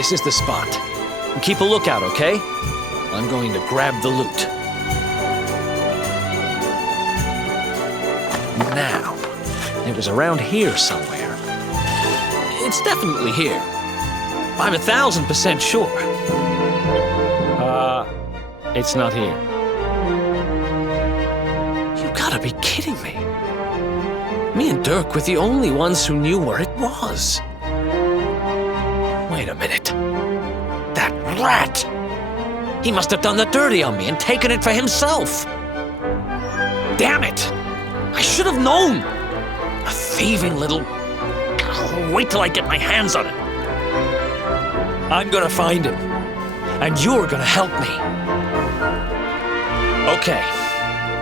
This is the spot. Keep a lookout, okay? I'm going to grab the loot. Now, it was around here somewhere. It's definitely here. I'm 1,000% sure. It's not here. You gotta be kidding me. Me and Dirk were the only ones who knew where it was. Wait a minute. That rat! He must have done the dirty on me and taken it for himself. Damn it! I should have known! A thieving little... Oh, wait till I get my hands on it. I'm gonna find him. And you're gonna help me. Okay.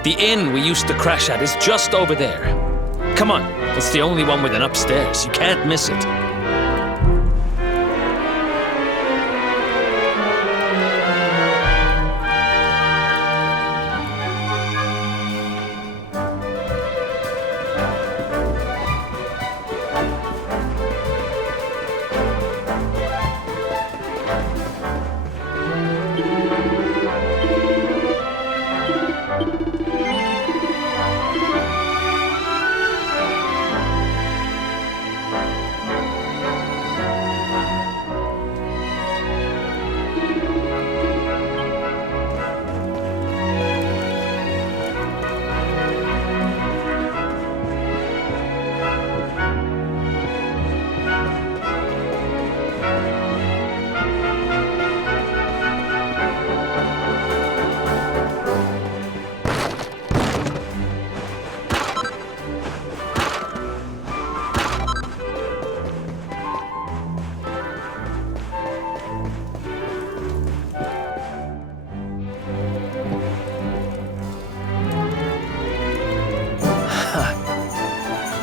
The inn we used to crash at is just over there. Come on. It's the only one with an upstairs. You can't miss it.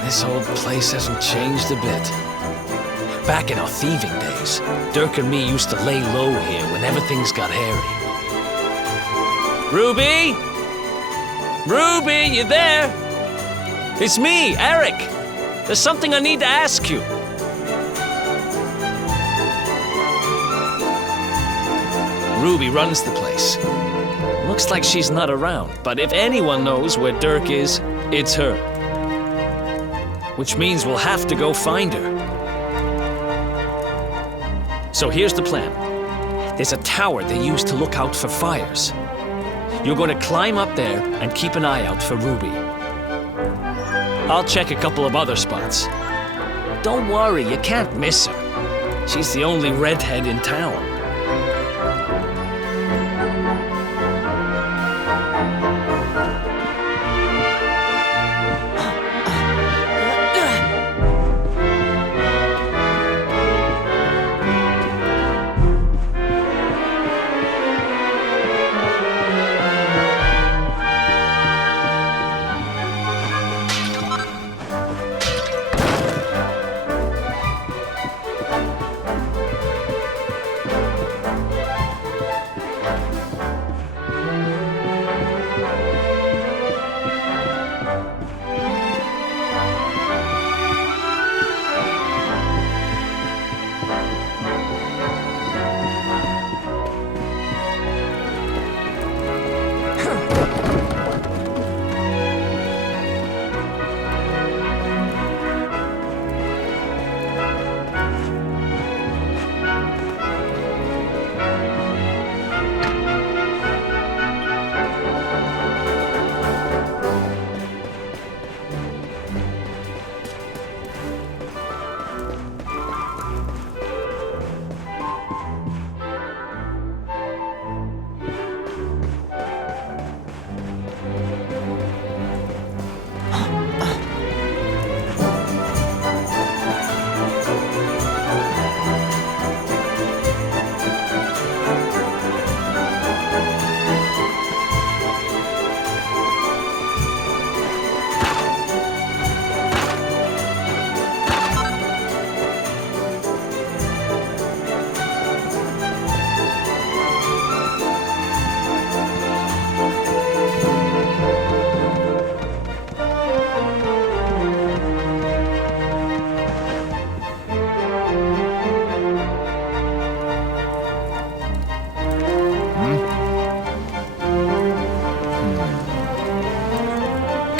This old place hasn't changed a bit. Back in our thieving days, Dirk and me used to lay low here whenever things got hairy. Ruby? Ruby, you there? It's me, Eric. There's something I need to ask you. Ruby runs the place. Looks like she's not around, but if anyone knows where Dirk is, it's her. Which means we'll have to go find her. So here's the plan. There's a tower they use to look out for fires. You're going to climb up there and keep an eye out for Ruby. I'll check a couple of other spots. Don't worry, you can't miss her. She's the only redhead in town.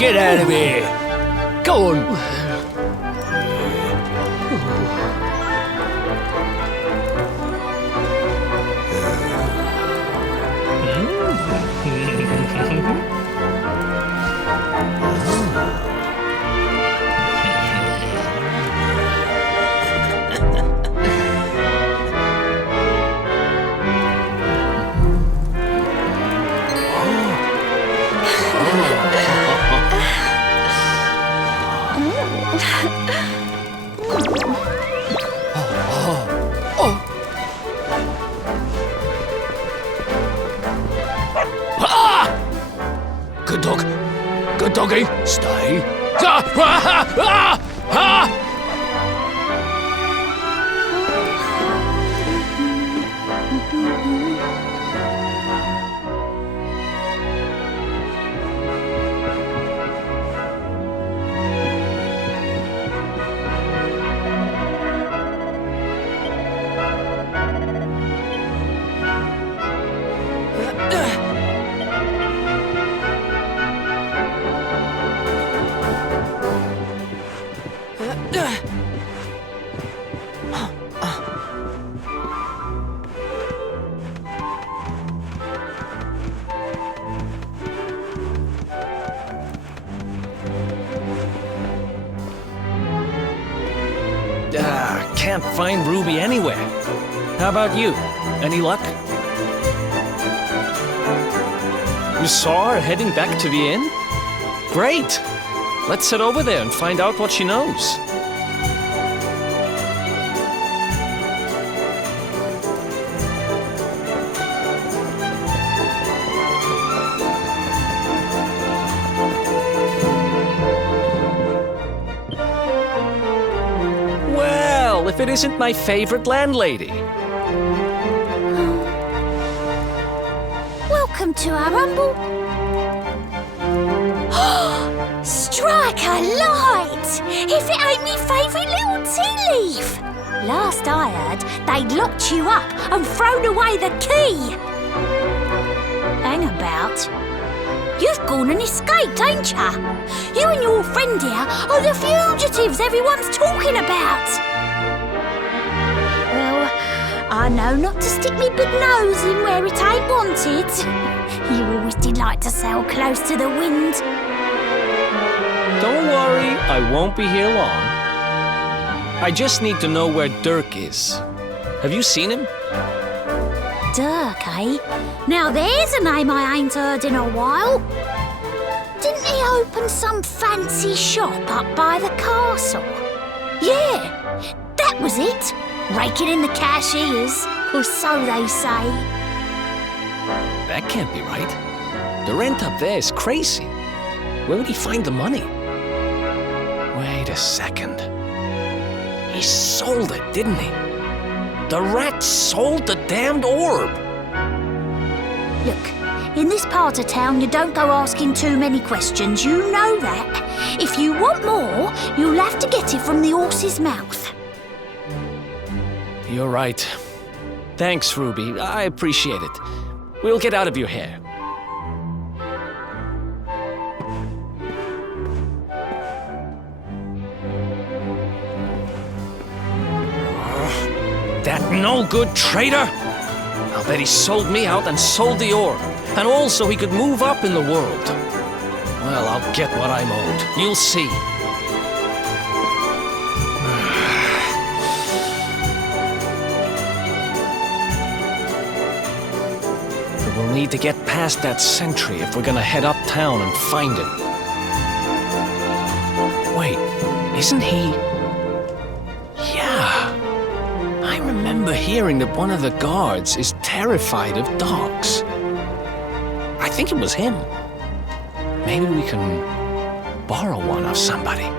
Get out of here! Go on! Good dog. Good doggy. Stay. Can't find Ruby anywhere. How about you? Any luck? You saw her heading back to the inn? Great! Let's head over there and find out what she knows. If it isn't my favorite landlady. Welcome to our humble... Strike a light! If it ain't me favourite little tea leaf! Last I heard, they'd locked you up and thrown away the key! Hang about. You've gone and escaped, ain't ya? You and your friend here are the fugitives everyone's talking about! I know not to stick me big nose in where it ain't wanted. You always did like to sail close to the wind. Don't worry, I won't be here long. I just need to know where Dirk is. Have you seen him? Dirk, eh? Now there's a name I ain't heard in a while. Didn't he open some fancy shop up by the castle? Yeah, that was it. Raking in the cash he is, or so they say. That can't be right. The rent up there is crazy. Where would he find the money? Wait a second. He sold it, didn't he? The rat sold the damned orb. Look, in this part of town you don't go asking too many questions, you know that. If you want more, you'll have to get it from the horse's mouth. You're right. Thanks, Ruby. I appreciate it. We'll get out of your hair. That no-good traitor! I'll bet he sold me out and sold the orb. And also he could move up in the world. Well, I'll get what I'm owed. You'll see. We'll need to get past that sentry if we're gonna head uptown and find him. Wait, isn't he... Yeah. I remember hearing that one of the guards is terrified of dogs. I think it was him. Maybe we can borrow one of somebody.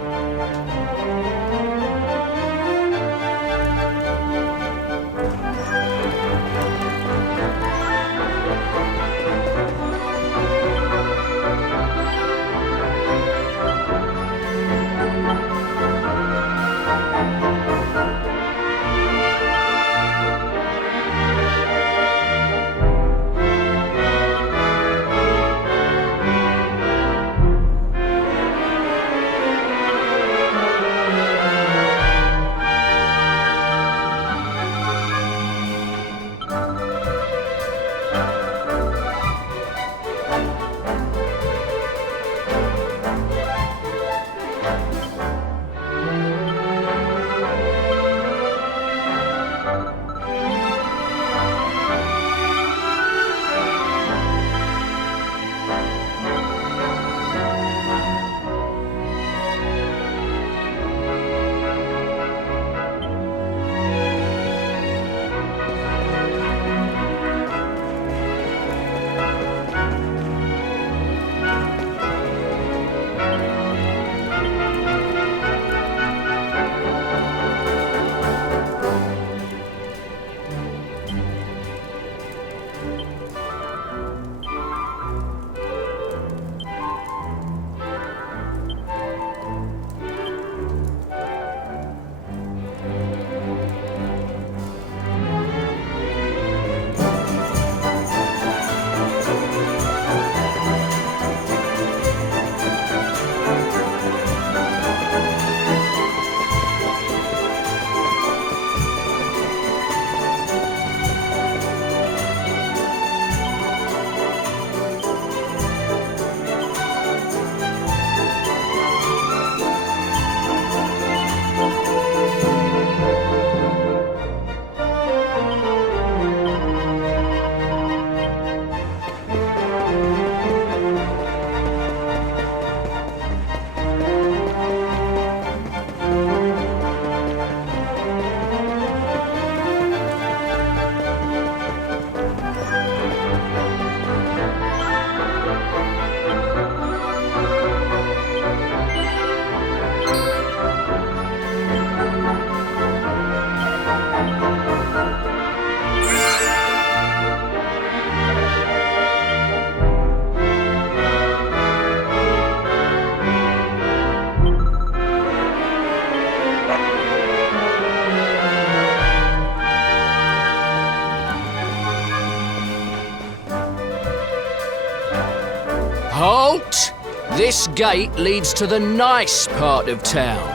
This gate leads to the nice part of town.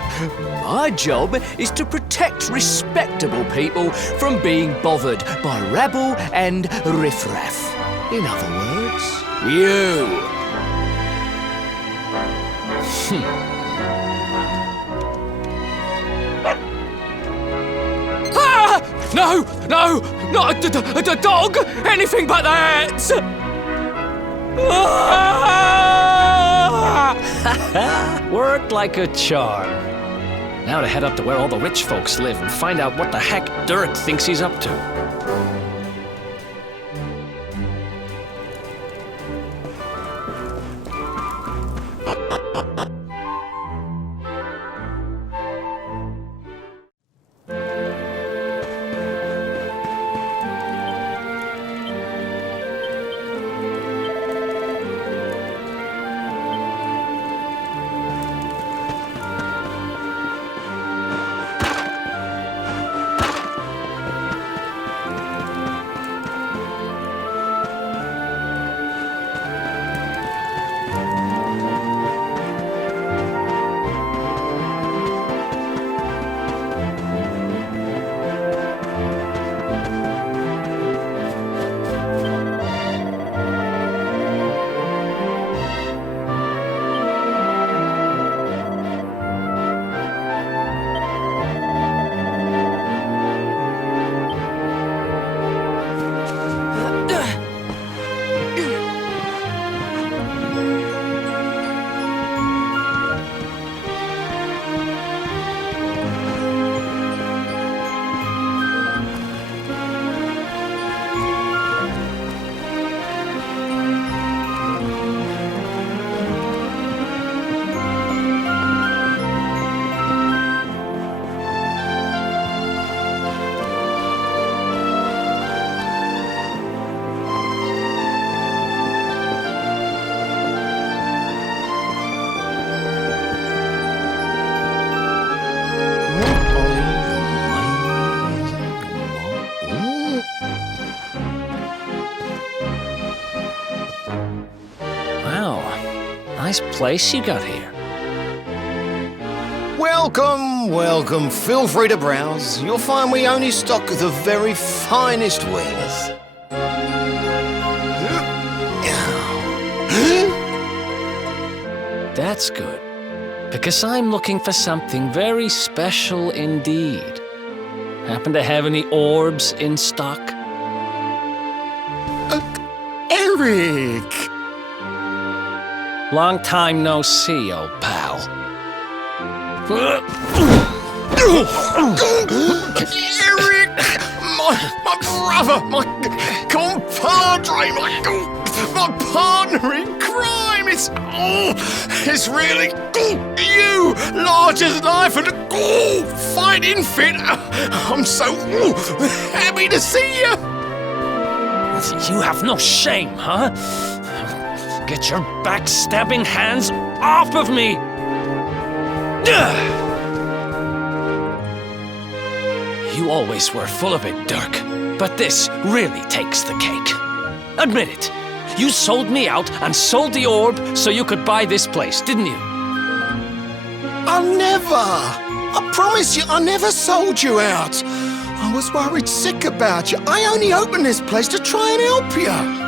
My job is to protect respectable people from being bothered by rabble and riffraff. In other words, you. Ah! No! No! Not the dog! Anything but that! Worked like a charm. Now to head up to where all the rich folks live and find out what the heck Dirk thinks he's up to. Nice place you got here. Welcome, welcome. Feel free to browse. You'll find we only stock the very finest wares. That's good, because I'm looking for something very special indeed. Happen to have any orbs in stock? Eric! Long time no see, old pal. Eric! My brother, my compadre, my partner in crime! It's really you, large as life and fighting fit. I'm so happy to see you. You have no shame, huh? Get your backstabbing hands off of me! You always were full of it, Dirk, but this really takes the cake. Admit it. You sold me out and sold the orb so you could buy this place, didn't you? I promise you, I never sold you out. I was worried sick about you. I only opened this place to try and help you.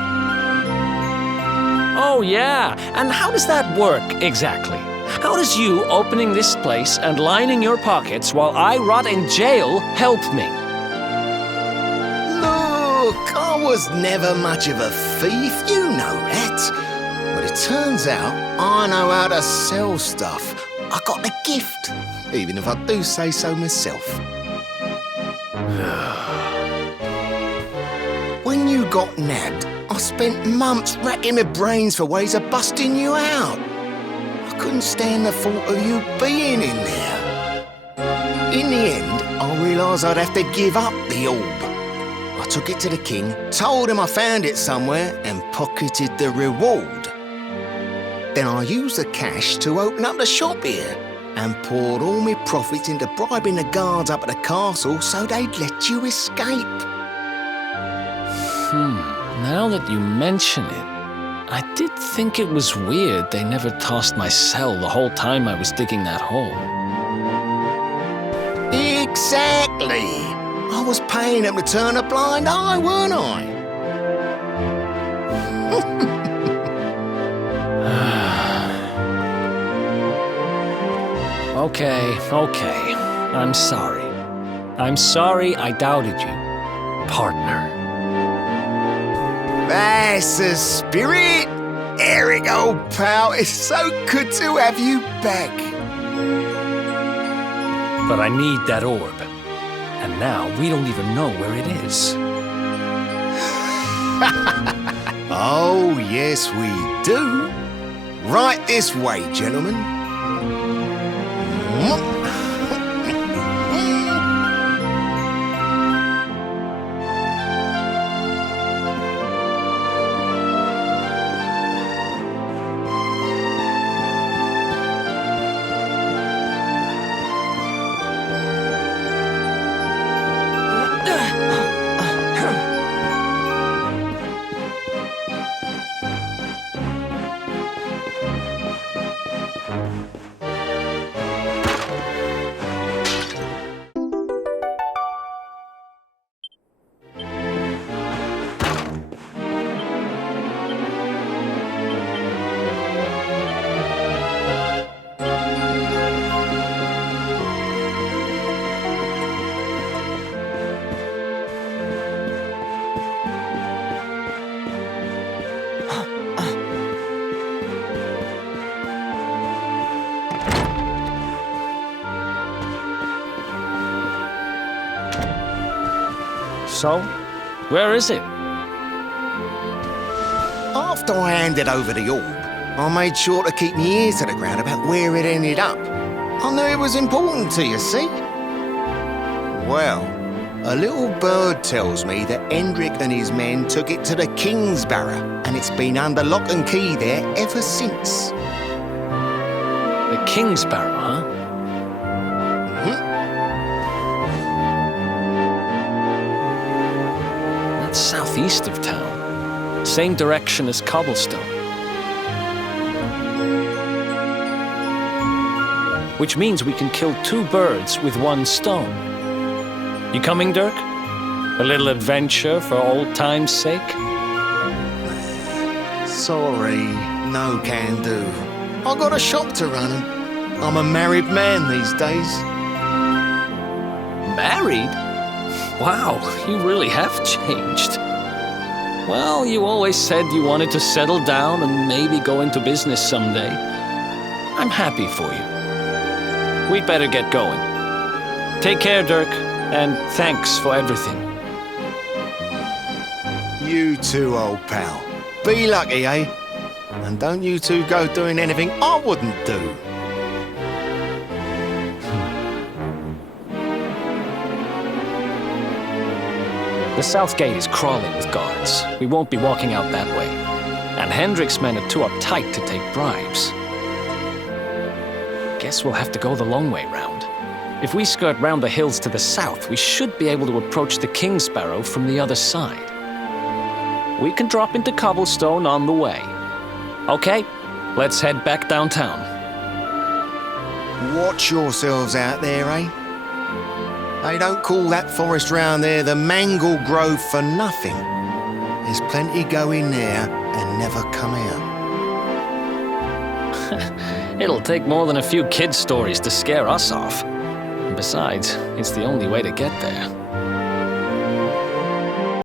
Oh, yeah. And how does that work, exactly? How does you opening this place and lining your pockets while I rot in jail help me? Look, I was never much of a thief, you know that. But it turns out I know how to sell stuff. I got the gift, even if I do say so myself. When you got nabbed, I spent months racking my brains for ways of busting you out. I couldn't stand the thought of you being in there. In the end, I realised I'd have to give up the orb. I took it to the king, told him I found it somewhere, and pocketed the reward. Then I used the cash to open up the shop here, and poured all my profits into bribing the guards up at the castle so they'd let you escape. Now that you mention it, I did think it was weird they never tossed my cell the whole time I was digging that hole. Exactly. I was paying them to turn a blind eye, weren't I? Okay. I'm sorry. I'm sorry I doubted you, partner. That's the spirit. Eric, old pal, it's so good to have you back. But I need that orb. And now we don't even know where it is. Oh, yes, we do. Right this way, gentlemen. So, where is it? After I handed over the orb, I made sure to keep my ears to the ground about where it ended up. I knew it was important to you, see? Well, a little bird tells me that Hendrik and his men took it to the King's Barrow, and it's been under lock and key there ever since. The King's Barrow, huh? That's southeast of town. Same direction as Cobblestone. Which means we can kill two birds with one stone. You coming, Dirk? A little adventure for old time's sake? Sorry, no can do. I got a shop to run and I'm a married man these days. Married? Wow, you really have changed. Well, you always said you wanted to settle down and maybe go into business someday. I'm happy for you. We'd better get going. Take care, Dirk, and thanks for everything. You too, old pal. Be lucky, eh? And don't you two go doing anything I wouldn't do. The south gate is crawling with guards. We won't be walking out that way. And Hendrik's men are too uptight to take bribes. Guess we'll have to go the long way round. If we skirt round the hills to the south, we should be able to approach the King's Barrow from the other side. We can drop into Cobblestone on the way. Okay, let's head back downtown. Watch yourselves out there, eh? They don't call that forest round there the Mangle Grove for nothing. There's plenty go in there and never come out. It'll take more than a few kid stories to scare us off. And besides, it's the only way to get there.